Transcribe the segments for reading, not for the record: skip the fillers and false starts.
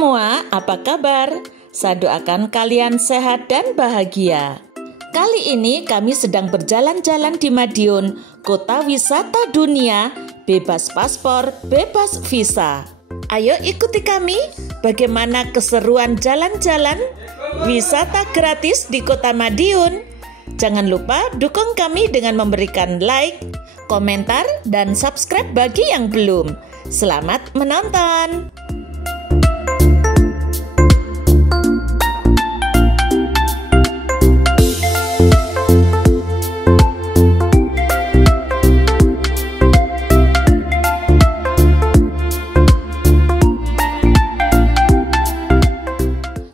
semua, apa kabar? Saya doakan kalian sehat dan bahagia. Kali ini kami sedang berjalan-jalan di Madiun, kota wisata dunia, bebas paspor, bebas visa. Ayo ikuti kami, bagaimana keseruan jalan-jalan, wisata gratis di kota Madiun. Jangan lupa dukung kami dengan memberikan like, komentar, dan subscribe bagi yang belum. Selamat menonton!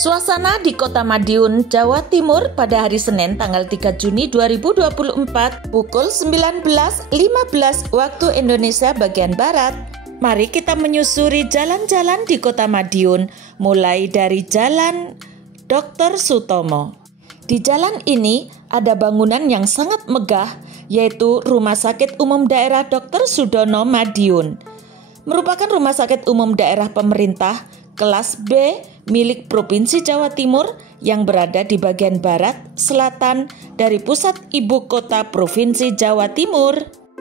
Suasana di Kota Madiun, Jawa Timur pada hari Senin tanggal 3 Juni 2024 pukul 19.15 waktu Indonesia bagian Barat. Mari kita menyusuri jalan-jalan di Kota Madiun, mulai dari Jalan Dr. Sutomo. Di jalan ini ada bangunan yang sangat megah, yaitu Rumah Sakit Umum Daerah Dr. Sudono Madiun. Merupakan rumah sakit umum daerah pemerintah kelas B milik Provinsi Jawa Timur yang berada di bagian barat selatan dari pusat ibu kota Provinsi Jawa Timur.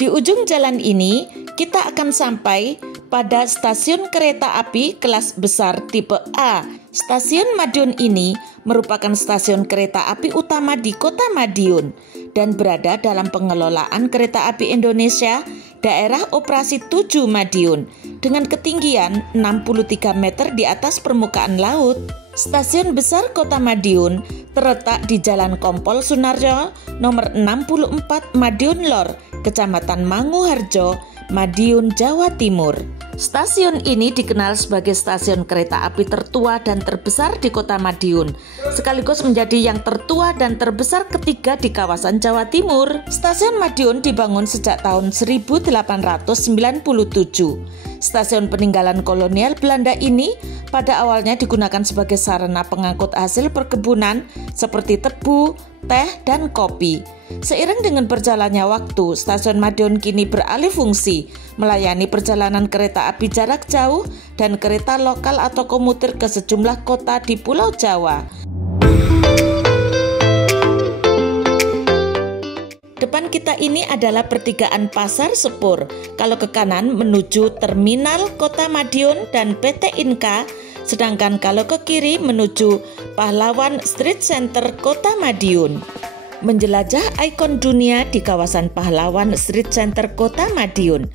Di ujung jalan ini, kita akan sampai pada stasiun kereta api kelas besar tipe A. Stasiun Madiun ini merupakan stasiun kereta api utama di Kota Madiun dan berada dalam pengelolaan Kereta Api Indonesia Daerah Operasi 7 Madiun dengan ketinggian 63 meter di atas permukaan laut. Stasiun besar Kota Madiun terletak di Jalan Kompol Sunaryo nomor 64 Madiun Lor, Kecamatan Manguharjo, Madiun, Jawa Timur. Stasiun ini dikenal sebagai stasiun kereta api tertua dan terbesar di Kota Madiun, sekaligus menjadi yang tertua dan terbesar ketiga di kawasan Jawa Timur. Stasiun Madiun dibangun sejak tahun 1897. Stasiun peninggalan kolonial Belanda ini pada awalnya digunakan sebagai sarana pengangkut hasil perkebunan seperti tebu, teh, dan kopi. Seiring dengan berjalannya waktu, Stasiun Madiun kini beralih fungsi melayani perjalanan kereta api jarak jauh dan kereta lokal atau komuter ke sejumlah kota di Pulau Jawa. Depan kita ini adalah pertigaan Pasar Sepur. Kalau ke kanan menuju Terminal Kota Madiun dan PT Inka, sedangkan kalau ke kiri menuju Pahlawan Street Center Kota Madiun. Menjelajah ikon dunia di kawasan Pahlawan Street Center Kota Madiun.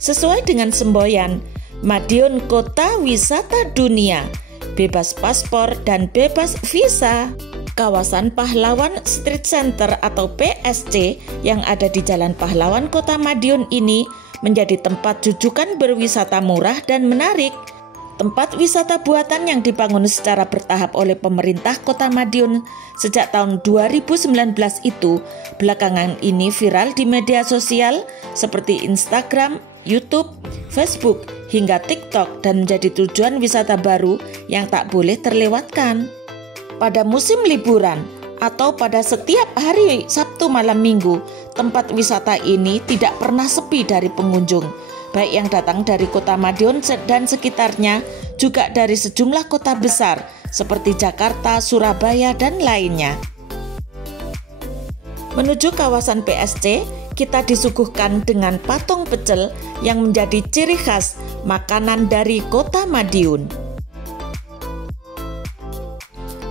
Sesuai dengan semboyan, Madiun Kota Wisata Dunia, bebas paspor dan bebas visa. Kawasan Pahlawan Street Center atau PSC yang ada di Jalan Pahlawan Kota Madiun ini menjadi tempat jujukan berwisata murah dan menarik. Tempat wisata buatan yang dibangun secara bertahap oleh pemerintah Kota Madiun sejak tahun 2019 itu belakangan ini viral di media sosial seperti Instagram, YouTube, Facebook, hingga TikTok dan menjadi tujuan wisata baru yang tak boleh terlewatkan. Pada musim liburan atau pada setiap hari Sabtu malam Minggu, tempat wisata ini tidak pernah sepi dari pengunjung, baik yang datang dari Kota Madiun dan sekitarnya, juga dari sejumlah kota besar seperti Jakarta, Surabaya, dan lainnya. Menuju kawasan PSC, kita disuguhkan dengan patung pecel yang menjadi ciri khas makanan dari Kota Madiun.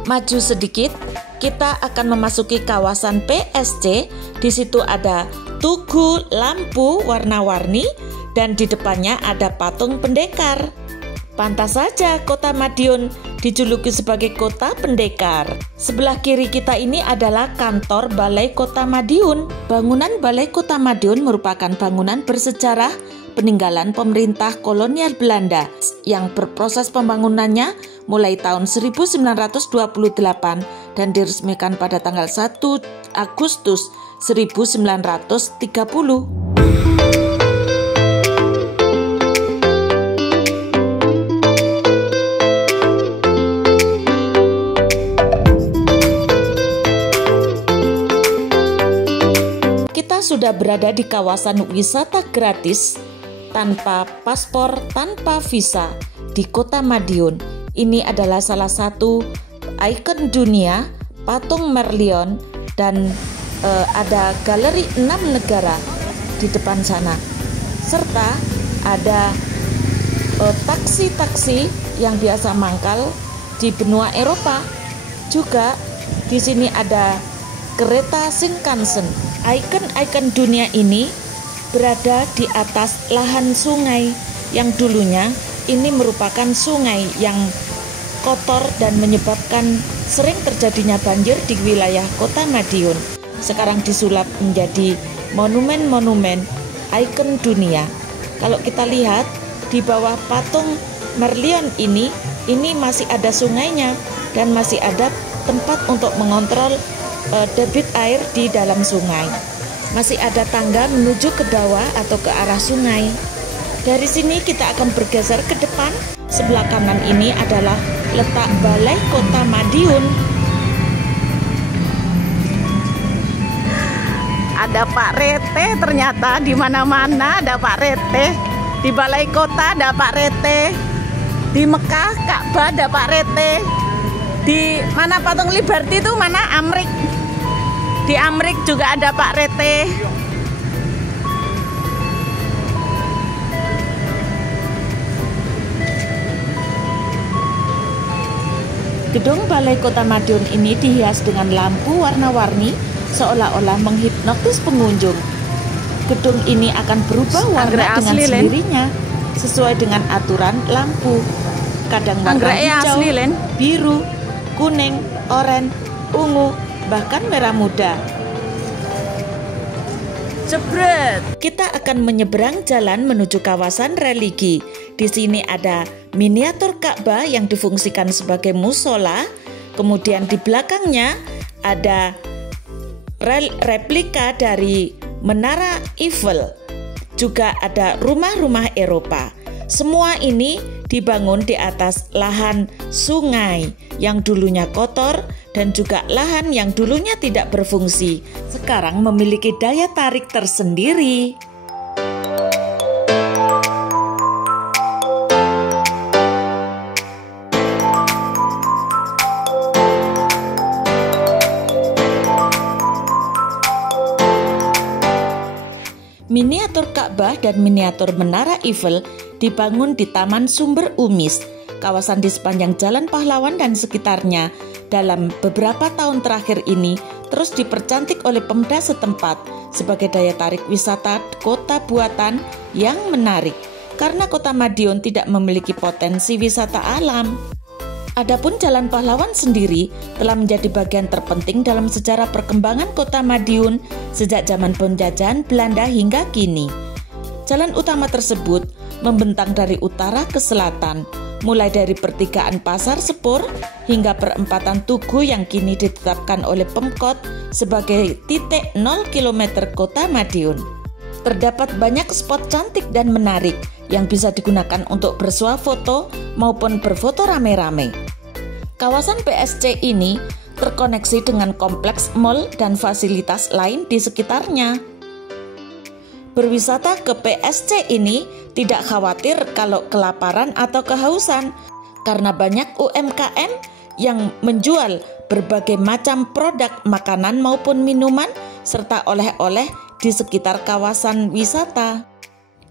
Maju sedikit, kita akan memasuki kawasan PSC. Di situ ada tugu lampu warna-warni dan di depannya ada patung pendekar. Pantas saja Kota Madiun dijuluki sebagai Kota Pendekar. Sebelah kiri kita ini adalah kantor Balai Kota Madiun. Bangunan Balai Kota Madiun merupakan bangunan bersejarah peninggalan pemerintah kolonial Belanda yang berproses pembangunannya mulai tahun 1928 dan diresmikan pada tanggal 1 Agustus 1930. Sudah berada di kawasan wisata gratis tanpa paspor, tanpa visa di Kota Madiun. Ini adalah salah satu ikon dunia, patung Merlion, dan ada galeri 6 negara di depan sana. Serta ada taksi-taksi yang biasa mangkal di benua Eropa. Juga di sini ada kereta Shinkansen. Ikon-ikon dunia ini berada di atas lahan sungai yang dulunya ini merupakan sungai yang kotor dan menyebabkan sering terjadinya banjir di wilayah Kota Madiun. Sekarang disulap menjadi monumen-monumen ikon dunia. Kalau kita lihat di bawah patung Merlion ini masih ada sungainya dan masih ada tempat untuk mengontrol debit air di dalam sungai. Masih ada tangga menuju ke bawah atau ke arah sungai. Dari sini kita akan bergeser ke depan. Sebelah kanan ini adalah letak Balai Kota Madiun. Ada Pak Rete, ternyata di mana-mana ada Pak Rete. Di Balai Kota ada Pak Rete. Di Mekah Ka'bah ada Pak Rete. Di mana patung Liberty itu mana? Amrik. Di Amrik juga ada Pak Rete. Gedung Balai Kota Madiun ini dihias dengan lampu warna-warni seolah-olah menghipnotis pengunjung. Gedung ini akan berubah warna dengan sendirinya sesuai dengan aturan lampu. Kadang warna hijau, biru, kuning, oranye, ungu, bahkan merah muda. Jebret. Kita akan menyeberang jalan menuju kawasan religi. Di sini ada miniatur Ka'bah yang difungsikan sebagai musola. Kemudian di belakangnya ada replika dari Menara Eiffel. Juga ada rumah-rumah Eropa. Semua ini dibangun di atas lahan sungai yang dulunya kotor dan juga lahan yang dulunya tidak berfungsi. Sekarang memiliki daya tarik tersendiri. Miniatur Ka'bah dan miniatur Menara Eiffel dibangun di Taman Sumber Umis, kawasan di sepanjang Jalan Pahlawan dan sekitarnya. Dalam beberapa tahun terakhir ini terus dipercantik oleh Pemda setempat sebagai daya tarik wisata kota buatan yang menarik karena Kota Madiun tidak memiliki potensi wisata alam. Adapun Jalan Pahlawan sendiri telah menjadi bagian terpenting dalam sejarah perkembangan Kota Madiun sejak zaman penjajahan Belanda hingga kini. Jalan utama tersebut membentang dari utara ke selatan, mulai dari pertigaan Pasar Sepur hingga perempatan Tugu yang kini ditetapkan oleh Pemkot sebagai titik 0 km Kota Madiun. Terdapat banyak spot cantik dan menarik yang bisa digunakan untuk bersuah foto maupun berfoto rame-rame. Kawasan PSC ini terkoneksi dengan kompleks mal dan fasilitas lain di sekitarnya. Berwisata ke PSC ini tidak khawatir kalau kelaparan atau kehausan karena banyak UMKM yang menjual berbagai macam produk makanan maupun minuman serta oleh-oleh di sekitar kawasan wisata.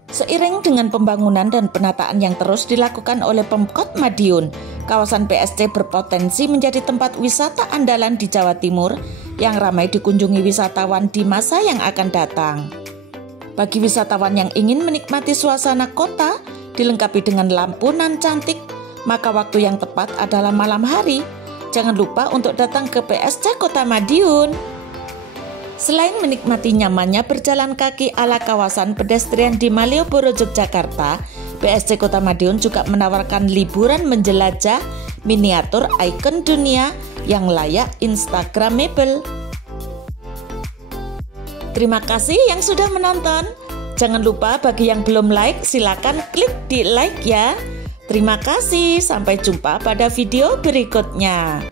Seiring dengan pembangunan dan penataan yang terus dilakukan oleh Pemkot Madiun, kawasan PSC berpotensi menjadi tempat wisata andalan di Jawa Timur yang ramai dikunjungi wisatawan di masa yang akan datang. Bagi wisatawan yang ingin menikmati suasana kota dilengkapi dengan lampu nan cantik, maka waktu yang tepat adalah malam hari. Jangan lupa untuk datang ke PSC Kota Madiun. Selain menikmati nyamannya berjalan kaki ala kawasan pedestrian di Malioboro, Yogyakarta, PSC Kota Madiun juga menawarkan liburan menjelajah miniatur ikon dunia yang layak Instagramable. Terima kasih yang sudah menonton. Jangan lupa bagi yang belum like, silakan klik di like ya. Terima kasih, sampai jumpa pada video berikutnya.